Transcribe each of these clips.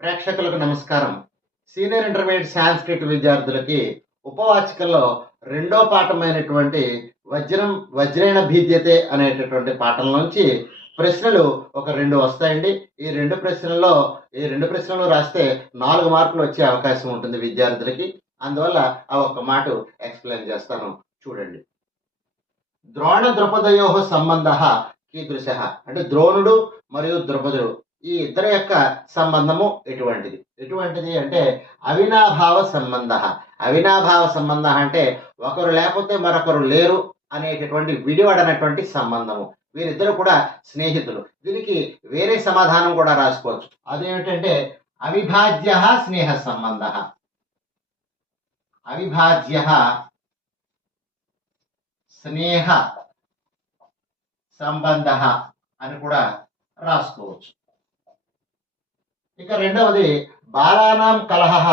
ప్రేక్షకులకు నమస్కారం. Senior intermediate Sanskrit విద్యార్థులకి ఉపవాచికల్లో రెండో పాఠమైనటువంటి వజ్రేణ భిద్యతే అనేటటువంటి పాఠంలోంచి ప్రశ్నలు ఒక 2 వస్తాయండి. ఈ 2 ప్రశ్నలు రాస్తే 4 మార్కులు వచ్చే అవకాశం ఉంటుంది విద్యార్థులకి. అందువల్ల ఆ ఒక్క మాట ఎక్స్‌ప్లెయిన్ చేస్తాను చూడండి. ద్రోణ ద్రుపదయోః సంబంధః కీదృశః అంటే ద్రోణుడు మరియు ద్రుపదుడు ఈ ఇద్దరి యొక్క సంబంధము ఎటువంటిది అంటే అవినాభావ సంబంధ. అవినాభావ సంబంధ అంటే ఒకరు లేకపోతే మరొకరు లేరు అనేటటువంటి విడివడనటువంటి సంబంధము. వీరిద్దరు కూడా స్నేహితులు. దీనికి వేరే సమాధానం కూడా రాసుకోవచ్చు. అదేమిటంటే అవిభాజ్య స్నేహ సంబంధ. అవిభాజ్య స్నేహ సంబంధ అని కూడా రాసుకోవచ్చు. ఇక రెండవది బాలానాం కలహ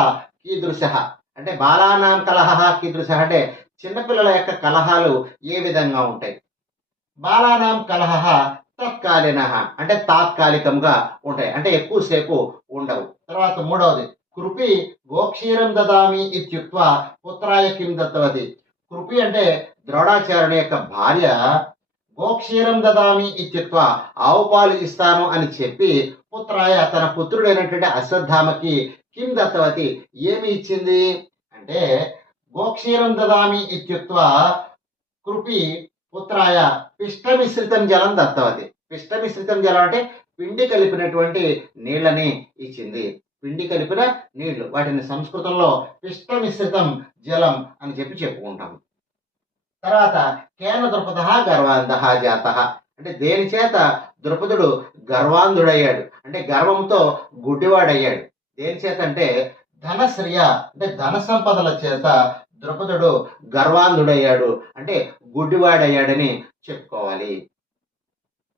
కీదృశః అంటే బాలానాం కలహ కీదృశః అంటే చిన్నపిల్లల యొక్క కలహాలు ఏ విధంగా ఉంటాయి. బాలానాం కలహ తత్కాలీనః అంటే తాత్కాలికంగా ఉంటాయి, అంటే ఎక్కువసేపు ఉండవు. తర్వాత మూడవది కృపి గోక్షీరం దదామి ఇత్యుక్త్వా పుత్రాయ కిం దత్తవతి. కృపి అంటే ద్రోణాచార్యుని యొక్క భార్య గోక్షీరం దదామి ఇత్యుక్త్వా ఆవు పాలు ఇస్తాను అని చెప్పి పుత్రాయ తన పుత్రుడైనటువంటి అశ్వత్థామకి కిం దత్తవతి ఏమి ఇచ్చింది అంటే గోక్షీరం దదామి ఇత్యుక్త్వా కృపి పుత్రాయ పిష్టమిశ్రితం జలం దత్తవతి. పిష్టమిశ్రితం జలం అంటే పిండి కలిపినటువంటి నీళ్ళని ఇచ్చింది. పిండి కలిపిన నీళ్లు, వాటిని సంస్కృతంలో పిష్టమిశ్రితం జలం అని చెప్పుకుంటాం. తర్వాత కేన ద్రుపదః గర్వాంధః జాతః అంటే దేని చేత ద్రుపదుడు గర్వాంధుడయ్యాడు అంటే గర్వంతో గుడ్డివాడయ్యాడు. దేని చేత అంటే ధనశ్రియ అంటే ధన సంపదల చేత ద్రుపదుడు గర్వాంధుడయ్యాడు అంటే గుడ్డివాడయ్యాడని చెప్పుకోవాలి.